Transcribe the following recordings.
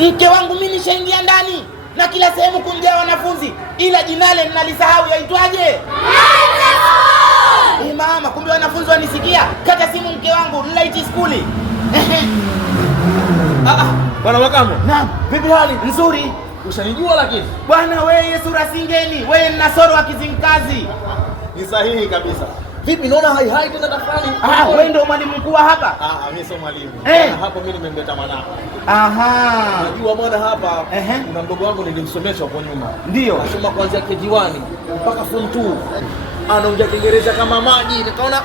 Mke wangu mimi nishaingia ndani na kila sehemu kumjaa wanafunzi, ila jinale ninalisahau, yaitwaje? Mama, kumbe wanafunzi wanisikia. Kata simu mke wangu, Light School. Bwana Makamo. Naam, vipi hali? Nzuri. Ushanijua lakini. Bwana wewe sura singeni, wewe ni Nasoro wa Kizimkazi. Ni sahihi kabisa. Vipi naona hai tena tafani? Wewe ndio mwalimu mkuu hapa? Mimi sio mwalimu. Hapo mimi nimemleta mwanangu. Unajua bwana hapa kuna mdogo wangu nilimsomesha hapo nyuma. Ndio. Anasoma kuanzia KG1 mpaka form 2. Anaongea Kiingereza kama maji. Nikaona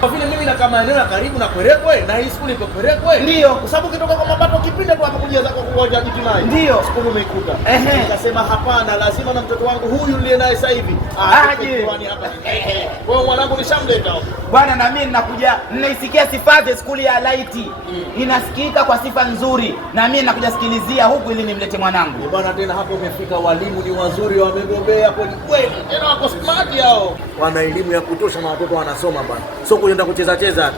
kwa vile mimi na kama eneo la karibu na Kwerekwe na hii skuli ipo Kwerekwe. Ndio. Kwa sababu kitoka kwa mapato kipinde tu hapa kuja zako kuoja jitimai. Ndio. Skuli umeikuta. Nikasema hapana, lazima na mtoto wangu huyu niliye naye sasa hivi aje hapa. Kwa hiyo mwanangu nishamleta hapo. Bwana na mimi ninakuja, ninaisikia sifa za skuli ya Light. Inasikika kwa sifa nzuri na mimi ninakuja sikilizia huku ili nimlete mwanangu. Bwana tena hapo umefika, walimu ni wazuri, wamebobea kweli kweli. Tena wako smart hao. Wana elimu ya kutosha na watoto wanasoma bwana. Sio kwenda kucheza cheza tu.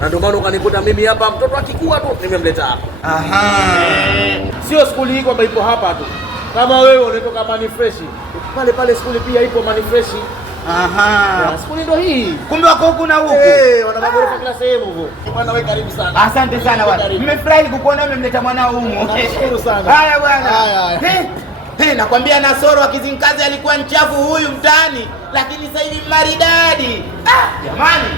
Na ndio maana ukanikuta mimi hapa, mtoto akikua tu nimemleta hapa. Sio skuli hii kwamba ipo hapa tu. Kama wewe unatoka Mani Fresh, pale skuli pia ipo Mani Fresh. Skuli ndio hii. Kumbe wako huku na huku. Wana magorofa kila sehemu huko. Bwana wewe karibu sana. Asante sana bwana. Nimefurahi kukuona umemleta mwanao humu. Nashukuru sana. Haya bwana. Nakwambia Nasoro wa Kizimkazi alikuwa mchafu huyu mtaani, lakini sasa hivi maridadi. Jamani.